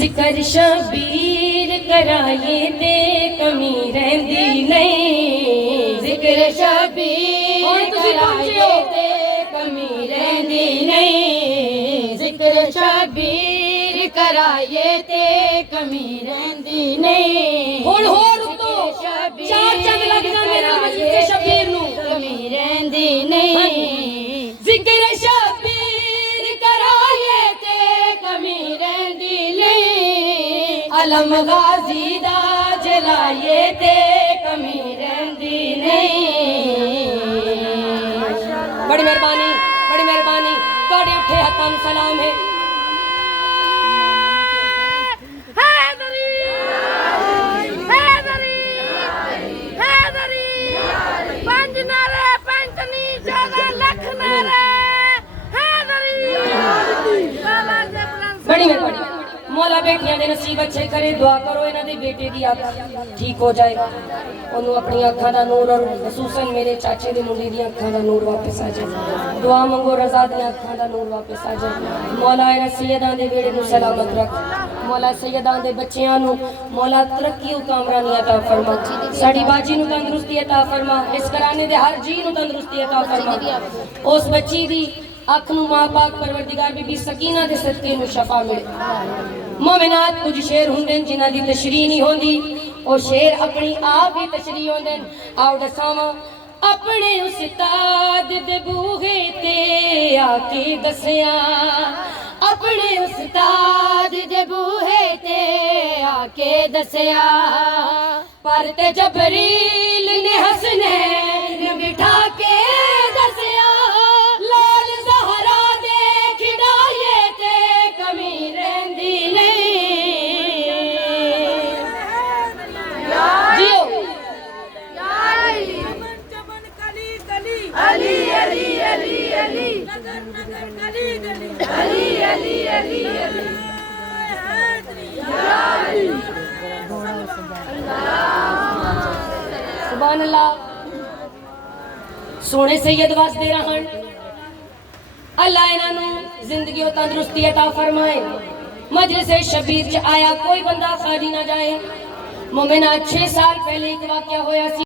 जिक्र शबीर कराए ते कमी रहंदी नहीं, जिक्र शबीर कराए ते कमी रहंदी नहीं, जिक्र शबीर कराए ते कमी रहंदी नहीं। हुण होर तो चार चंद लग जांदे ने मस्जिद शबीर नूं, कमी रहंदी नहीं, जिक्र शबीर कराए ते कमी रहंदी नहीं, अलम गाजी दा जलाए ते कमी रहंदी नहीं। बड़ी मेहरबानी, बड़ी मेहरबानी, तुहाडे उठे हत्थां नूं सलाम है। बड़ी मेहरबानी, मौला बेटियां दे नसीब अच्छे करे, दुआ करो इन्हां दे बेटे दी अख ठीक हो जाए, ओनू अपनी अखां दा नूर और खसूसन मेरे चाचे दे मुंडे दी अखां दा नूर वापस आ जाए। दुआ मंगो रज़ा दी अखां दा नूर वापस आ जाए। मौला इन्हां सैयदां दे बेड़े नू सलामत रख, मौला सैयदां दे बच्चियां नू मौला तरक्की उ कामरानी अता फरमा, साडी बाजी नू तंदुरुस्ती अता फरमा, इस घराने दे हर जी नू तंदुरुस्ती अता फरमा। उस बच्ची दी अख नू मां पाक परवरदिगार बीबी सकीना दे सदके नू शफा मिले। मोमिनात कुछ शेर हुंदे जिन्हां दी तशरीह नहीं होंदी, ओ शेर अपनी आप ही तशरीह होंदे। आओ दसावां अपने उस्ताद दे बूहे ते आके दसिया, अपने उस्ताद दे बूहे ते आके दसिया, पर ते जबरील ने हसनैन बिठा के दसिया, लाल ज़हरा दे खिडाए ते कमी रहंदी नहीं। जियो अली अली अली अली नगर नगर गली गली अली अली अली अली सुभान अल्लाह। सोने सैयद वास्ते रहन, अल्लाह इन्हां नूं जिंदगी और तंदुरुस्ती अता फरमाए। मजलिस शबीर च आया कोई बंदा खाली ना जाए। मोमिना 6 साल पहले एक वाकया होया सी।